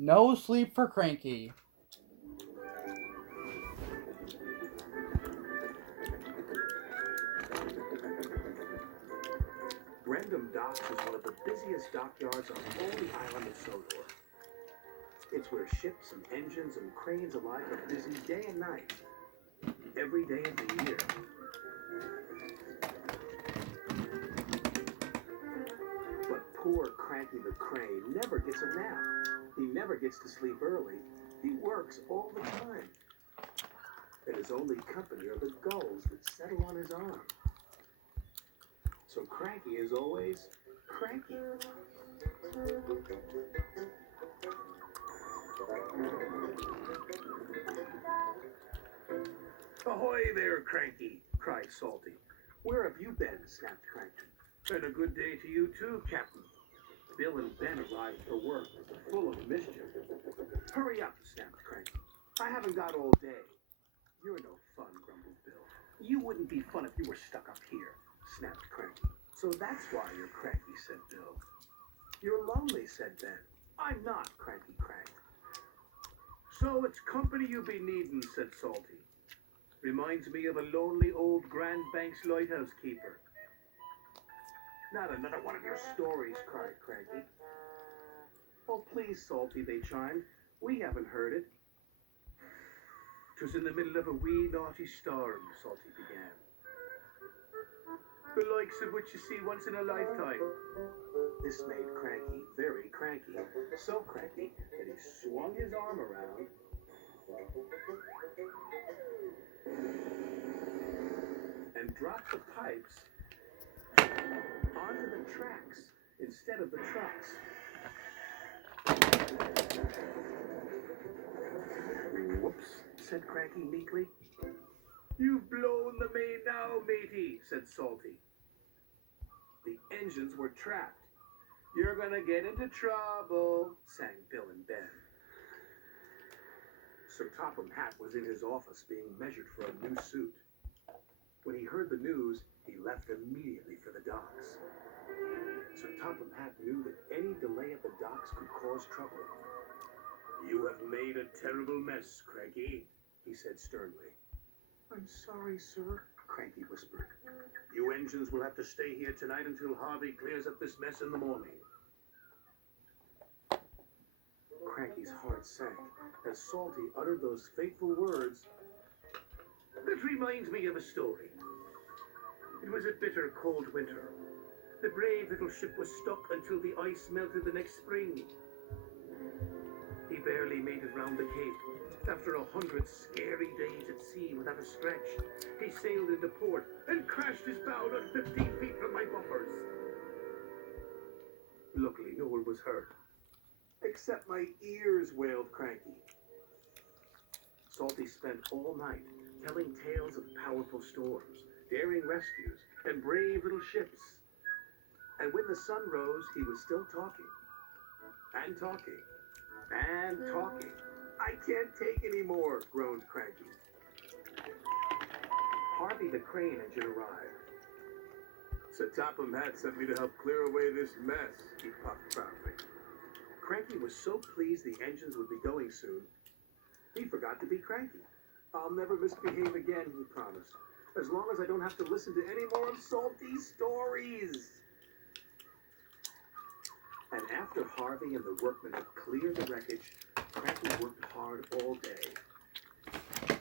No sleep for Cranky. Random Docks is one of the busiest dockyards on all the island of Sodor. It's where ships and engines and cranes alike are busy day and night, every day of the year. But poor Cranky the Crane never gets a nap. He never gets to sleep early. He works all the time. And his only company are the gulls that settle on his arm. So Cranky is always cranky. Ahoy there, Cranky, cried Salty. Where have you been? Snapped Cranky. And a good day to you too, Captain. Bill and Ben arrived for work, full of mischief. Hurry up, snapped Cranky. I haven't got all day. You're no fun, grumbled Bill. You wouldn't be fun if you were stuck up here, snapped Cranky. So that's why you're cranky, said Bill. You're lonely, said Ben. I'm not, Cranky cranked. So it's company you be needin', said Salty. Reminds me of a lonely old Grand Banks lighthouse keeper. Not another one of your stories, cried Cranky. Oh, please, Salty, they chimed. We haven't heard it. 'Twas in the middle of a wee naughty storm, Salty began. The likes of which you see once in a lifetime. This made Cranky very cranky, so cranky that he swung his arm around and dropped the pipes onto the tracks instead of the trucks. Whoops, said Cranky meekly. You've blown the main now, matey, said Salty. The engines were trapped. You're gonna get into trouble, sang Bill and Ben. Sir Topham Hatt was in his office being measured for a new suit. When he heard the news, he left immediately for the docks. Sir Topham Hatt knew that any delay at the docks could cause trouble. You have made a terrible mess, Cranky, he said sternly. I'm sorry, sir, Cranky whispered. You engines will have to stay here tonight until Harvey clears up this mess in the morning. Cranky's heart sank as Salty uttered those fateful words. That reminds me of a story. It was a bitter, cold winter. The brave little ship was stuck until the ice melted the next spring. He barely made it round the cape. After 100 scary days at sea without a scratch, he sailed into port and crashed his bow not 15 feet from my buffers. Luckily, no one was hurt. Except my ears, wailed Cranky. Salty spent all night telling tales of powerful storms, daring rescues, and brave little ships. And when the sun rose, he was still talking. And talking. And talking. I can't take any more, groaned Cranky. Harvey the crane engine arrived. Sir Topham Hatt sent me to help clear away this mess, he puffed proudly. Cranky was so pleased the engines would be going soon, he forgot to be cranky. I'll never misbehave again, he promised, as long as I don't have to listen to any more of Salty's stories. And after Harvey and the workmen had cleared the wreckage, Cranky worked hard all day.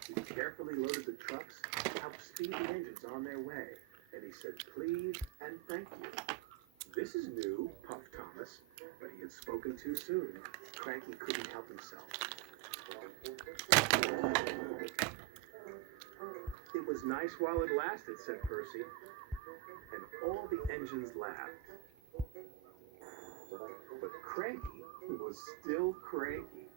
He carefully loaded the trucks, helped speed the engines on their way, and he said please and thank you. This is new, puffed Thomas, but he had spoken too soon. Cranky couldn't help himself. It was nice while it lasted, said Percy, and all the engines laughed. But Cranky was still cranky.